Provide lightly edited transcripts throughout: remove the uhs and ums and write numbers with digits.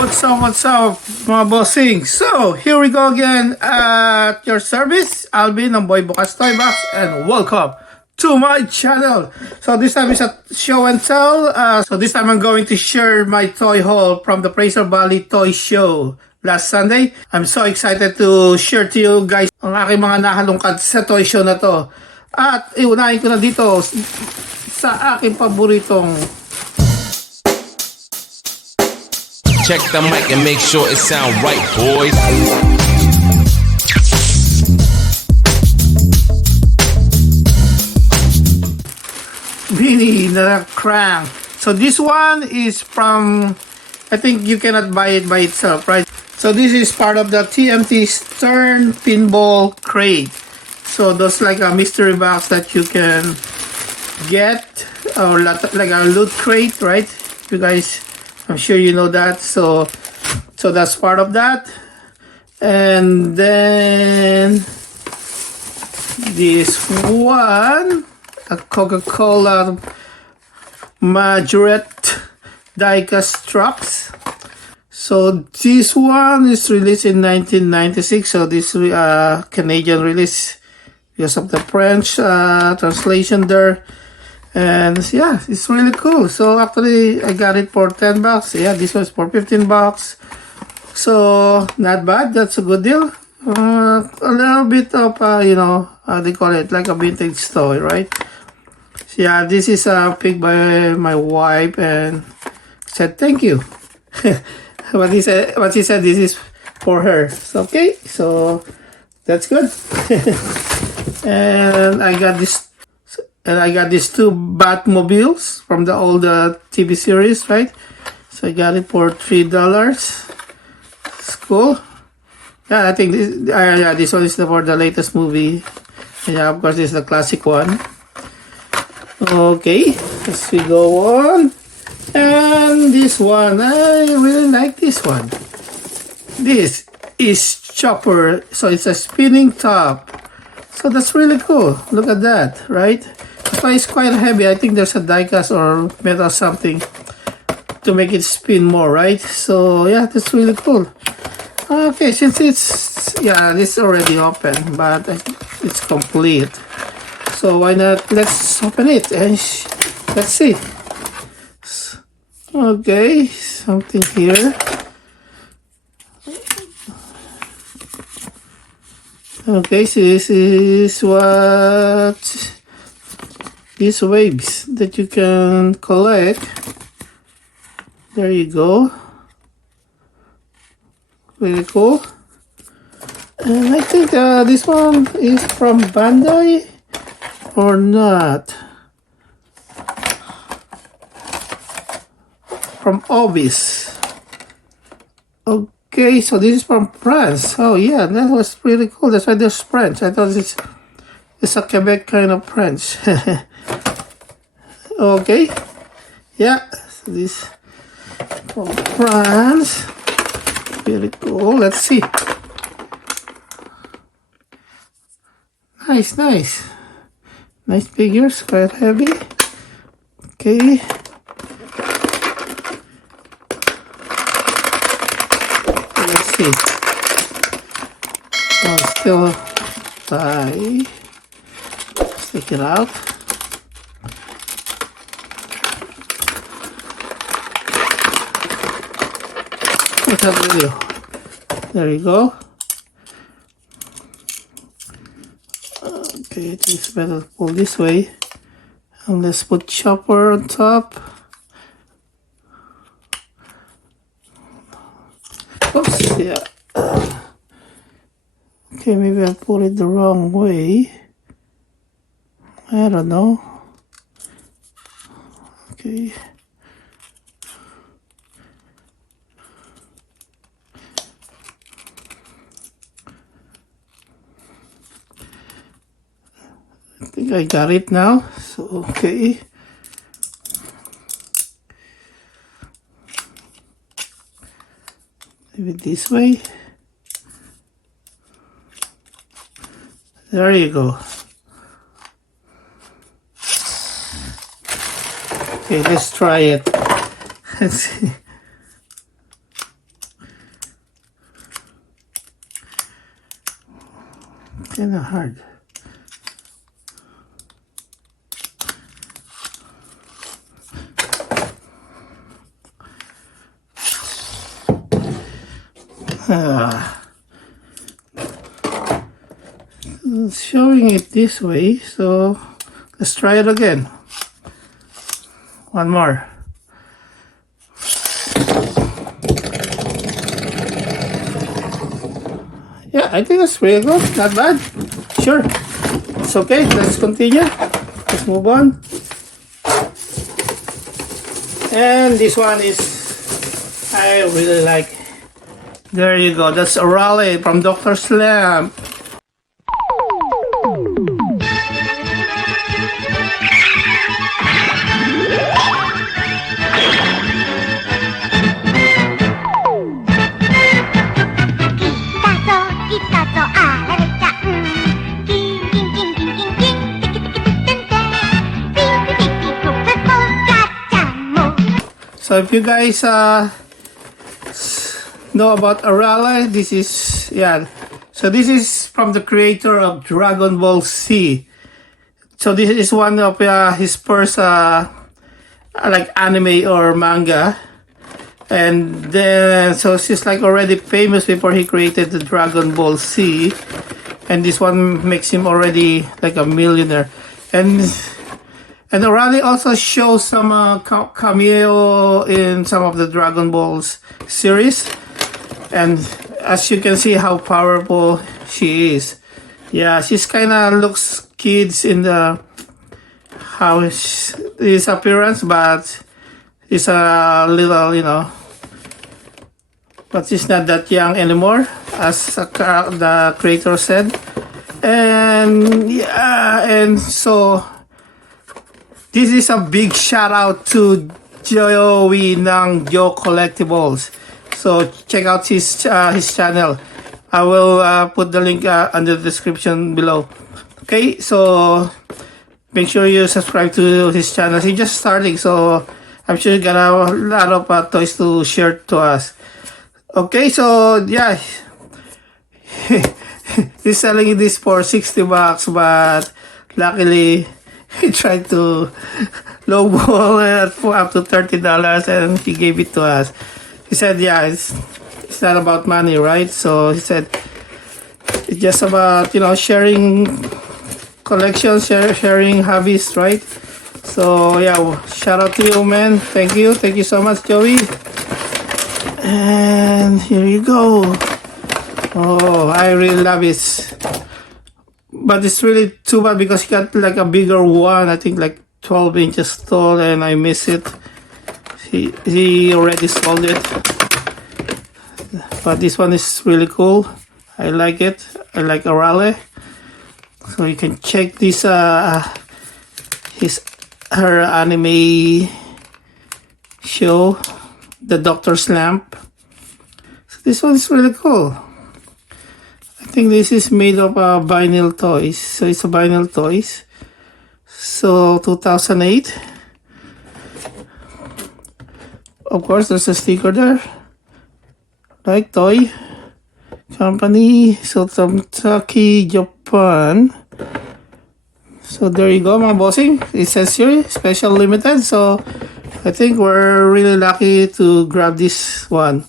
What's up, mga bossing? So, here we go again at your service. Alvin ng Boy Bukas Toy Box, and welcome to my channel. So, this time is a show and tell. So, this time I'm going to share my toy haul from the Fraser Valley Toy Show last Sunday. I'm so excited to share to you guys ang aking mga nahalungkad sa toy show na to. At iunahin ko na dito sa aking paboritong check the mic and make sure it sound right, boys. Really, the crank. So this one is from, I think you cannot buy it by itself, right? So this is part of the TMT Stern Pinball Crate. So those like a mystery box that you can get, or like a loot crate, right? You guys, I'm sure you know that. So that's part of that. And then this one, a Coca-Cola Majorette diecast trucks. So this one is released in 1996. So this Canadian release because of the French translation there. And yeah, it's really cool. So actually I got it for 10 bucks. Yeah, this was for 15 bucks. So not bad. That's a good deal. A little bit of you know, how they call it, like a vintage toy, right? So yeah, this is picked by my wife and said thank you. What she said, this is for her. So, okay, so that's good. And I got these two Batmobiles from the old TV series, right? So I got it for $3. It's cool. Yeah, I think this. Yeah, this one is for the latest movie. And yeah, of course, this is the classic one. Okay, as we go on, and this one, I really like this one. This is Chopper, so it's a spinning top. So that's really cool. Look at that, right? So it's quite heavy. I think there's a die-cast or metal something to make it spin more, right? So yeah, that's really cool. Okay, since it's already open, but it's complete. So why not? Let's open it and let's see. Okay, something here. Okay, so this is what these waves that you can collect. There you go. Very cool. And I think this one is from Bandai or not. From Obis. Okay, so this is from France. Oh yeah, that was pretty cool. That's why there's French. I thought it's a Quebec kind of French. Okay, yeah, so this from France. Very cool. Let's see. Nice figures, quite heavy. Okay. Let's see. So still tie. Let's take it out. What's that video? There you go. Okay, it's better to pull this way. And let's put Chopper on top. Oops, yeah. Okay, maybe I put it the wrong way. I don't know. Okay. I think I got it now. So, okay. Maybe this way. There you go. Okay, let's try it. Let's see. kind of hard. Showing it this way, so let's try it again. One more. Yeah, I think that's pretty good. Not bad. Sure. It's okay. Let's continue. Let's move on. And this one is, I really like. There you go. That's Arale from Dr. Slumps. So if you guys know about Arale, this is, yeah. So this is from the creator of Dragon Ball Z. So this is one of his first like anime or manga. And then, so she's like already famous before he created the Dragon Ball Z. And this one makes him already like a millionaire. And Arale also shows some cameo in some of the Dragon Balls series. And as you can see how powerful she is. Yeah, she's kind of looks kids in the his appearance, but it's a little, you know, but she's not that young anymore, as the creator said. And yeah, and so this is a big shout out to Joey ng Joe Collectibles. So check out his channel. I will put the link under the description below. Okay, so make sure you subscribe to his channel. He's just starting, so I'm sure he got a lot of toys to share to us. Okay, so yeah, he's selling this for $60, but luckily he tried to lowball it for up to $30, and he gave it to us. He said, yeah, it's not about money, right? So he said it's just about, you know, sharing collections, sharing hobbies, right? So yeah, shout out to you, man. Thank you so much, Joey. And here you go. Oh, I really love it. But it's really too bad because he got like a bigger one, I think like 12 inches tall, and I miss it. He already sold it. But this one is really cool. I like it. I like Arale. So you can check this her anime show, the Dr. Slumps. So this one is really cool. I think this is made of vinyl toys. So it's a vinyl toys. So 2008. Of course, there's a sticker there. Like toy company. So Kentucky, Japan. So there you go, mga bossing. It says here, special limited. So I think we're really lucky to grab this one.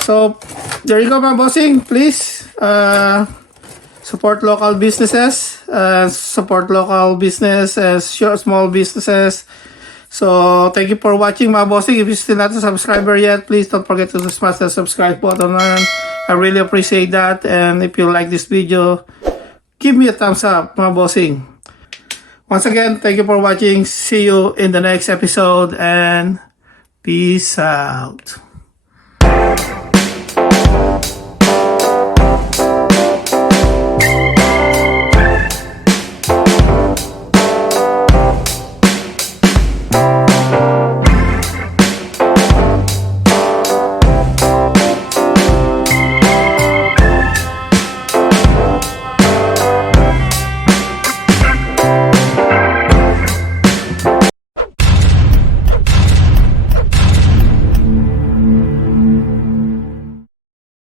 So there you go, mga bossing. Please support local businesses, support local business, small businesses. So thank you for watching, mga bossing. If you're still not a subscriber yet, please don't forget to smash the subscribe button. I really appreciate that. And if you like this video, give me a thumbs up, mga bossing. Once again, thank you for watching. See you in the next episode, and peace out.